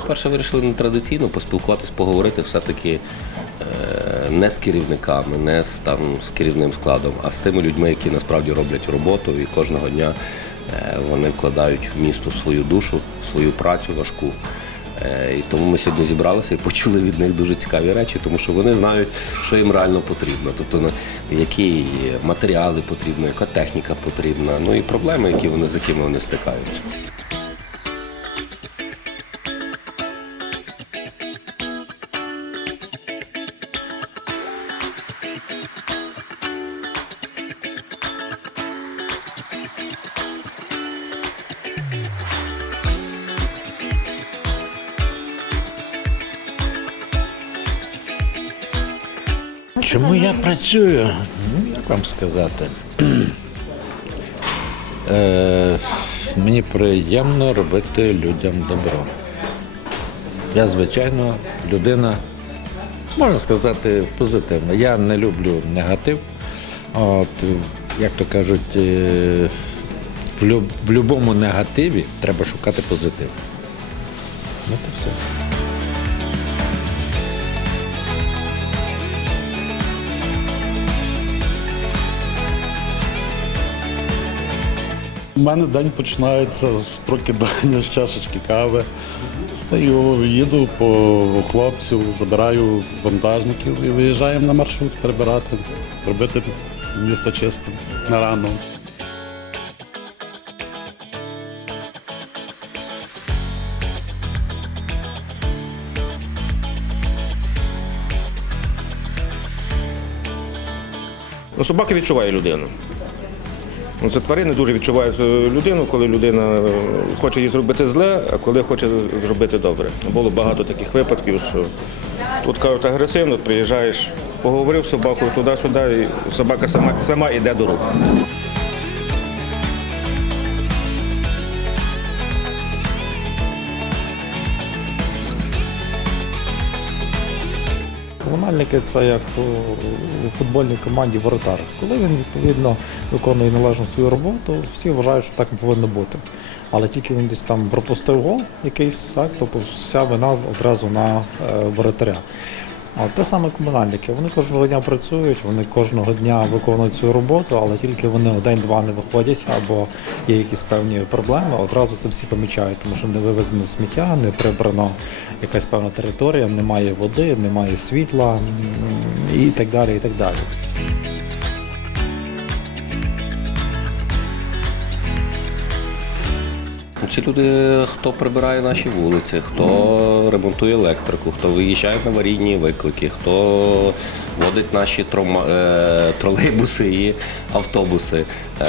по-перше, вирішили нетрадиційно поспілкуватись, поговорити все-таки е, не з керівниками, не з, там, з керівним складом, а з тими людьми, які насправді роблять роботу і кожного дня е, вони вкладають в місто свою душу, свою працю важку. Е, І тому ми сьогодні зібралися і почули від них дуже цікаві речі, тому що вони знають, що їм реально потрібно. Тобто які матеріали потрібно, яка техніка потрібна, ну і проблеми, які вони з якими вони стикаються. Чому я працюю? Ну, як вам сказати? Е, мені приємно робити людям добро. Я, звичайно, людина, можна сказати, позитивно. Я не люблю негатив. От, як то кажуть, е, в, будь-якому негативі треба шукати позитив. Ну це все. У мене день починається з прокидання з чашечки кави. Стаю, їду по хлопців, забираю вантажників і виїжджаємо на маршрут перебирати, робити місто чистим на рану. Ну, собака відчуває людину. Ну, Це тварини дуже відчувають е, людину, коли людина е, хоче їй зробити зле, а коли хоче зробити добре. Було багато таких випадків, що тут кажуть агресивно, приїжджаєш, поговорив з собакою туди-сюди, і собака сама, сама йде до рук. Комунальники це як у футбольній команді воротар. Коли він відповідно виконує належну свою роботу, всі вважають, що так не повинно бути. Але тільки він десь там пропустив гол якийсь, так, тобто вся вина одразу на е, воротаря. А те саме комунальники. Вони кожного дня працюють, вони кожного дня виконують свою роботу, але тільки вони день-два не виходять або є якісь певні проблеми, одразу це всі помічають, тому що не вивезено сміття, не прибрано якась певна територія, немає води, немає світла і так далі. І так далі. Ці люди, хто прибирає наші вулиці, хто ремонтує електрику, хто виїжджає на аварійні виклики, хто водить наші е, тролейбуси і автобуси, е,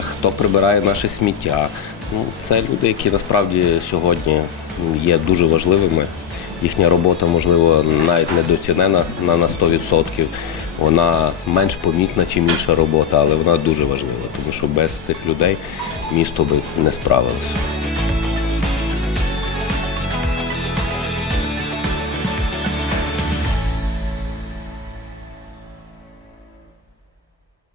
хто прибирає наше сміття. Ну, це люди, які насправді сьогодні є дуже важливими. Їхня робота, можливо, навіть недоцінена на, на 100%. Вона менш помітна, чим інша робота, але вона дуже важлива, тому що без цих людей місто би не справилося.